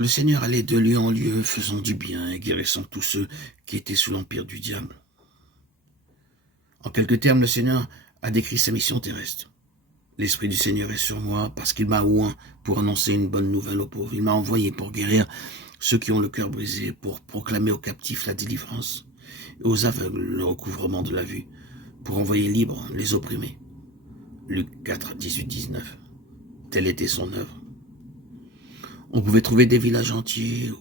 Le Seigneur allait de lieu en lieu, faisant du bien et guérissant tous ceux qui étaient sous l'empire du diable. En quelques termes, le Seigneur a décrit sa mission terrestre. L'Esprit du Seigneur est sur moi parce qu'il m'a oint pour annoncer une bonne nouvelle aux pauvres. Il m'a envoyé pour guérir ceux qui ont le cœur brisé, pour proclamer aux captifs la délivrance et aux aveugles le recouvrement de la vue, pour envoyer libres les opprimés. Luc 4, 18, 19. Telle était son œuvre. On pouvait trouver des villages entiers où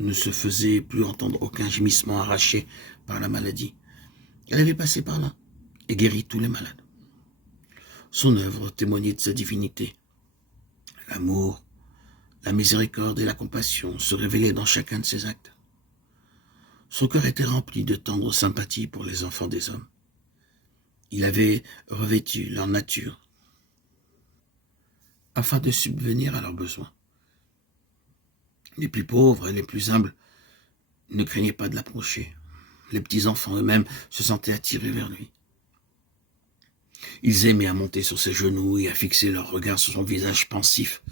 ne se faisait plus entendre aucun gémissement arraché par la maladie. Elle avait passé par là et guéri tous les malades. Son œuvre témoignait de sa divinité. L'amour, la miséricorde et la compassion se révélaient dans chacun de ses actes. Son cœur était rempli de tendre sympathie pour les enfants des hommes. Il avait revêtu leur nature afin de subvenir à leurs besoins. Les plus pauvres et les plus humbles ne craignaient pas de l'approcher. Les petits-enfants eux-mêmes se sentaient attirés vers lui. Ils aimaient à monter sur ses genoux et à fixer leur regard sur son visage pensif,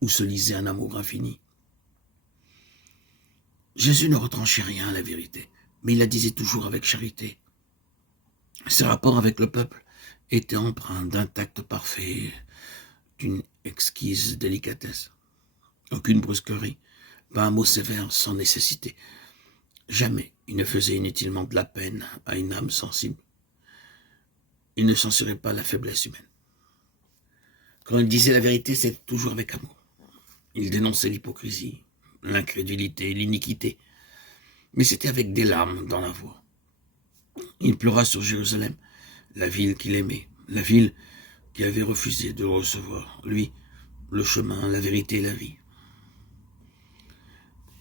où se lisait un amour infini. Jésus ne retranchait rien à la vérité, mais il la disait toujours avec charité. Ses rapports avec le peuple étaient empreints d'un tact parfait, d'une exquise délicatesse. Aucune brusquerie, pas un mot sévère sans nécessité. Jamais il ne faisait inutilement de la peine à une âme sensible. Il ne censurait pas la faiblesse humaine. Quand il disait la vérité, c'était toujours avec amour. Il dénonçait l'hypocrisie, l'incrédulité, l'iniquité, mais c'était avec des larmes dans la voix. Il pleura sur Jérusalem, la ville qu'il aimait, la ville qui avait refusé de le recevoir, lui, le chemin, la vérité et la vie.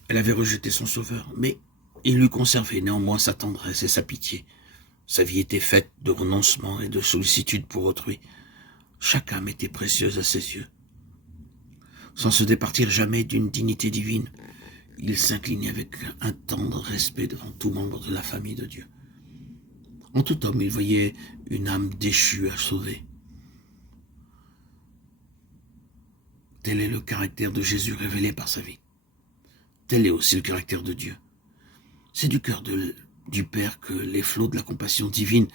Elle avait rejeté son sauveur, mais il lui conservait néanmoins sa tendresse et sa pitié. Sa vie était faite de renoncement et de sollicitude pour autrui. Chaque âme était précieuse à ses yeux. Sans se départir jamais d'une dignité divine, il s'inclinait avec un tendre respect devant tout membre de la famille de Dieu. En tout homme, il voyait une âme déchue à sauver. Tel est le caractère de Jésus révélé par sa vie. Tel est aussi le caractère de Dieu. C'est du cœur du Père que les flots de la compassion divine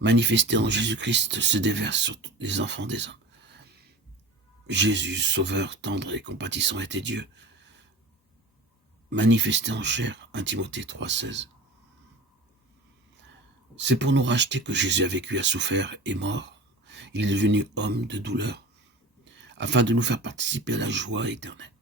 manifestée en Jésus-Christ se déversent sur les enfants des hommes. Jésus, sauveur, tendre et compatissant, était Dieu, manifesté en chair, 1 Timothée 3,16. C'est pour nous racheter que Jésus a vécu, a souffert et mort. Il est devenu homme de douleur, afin de nous faire participer à la joie éternelle.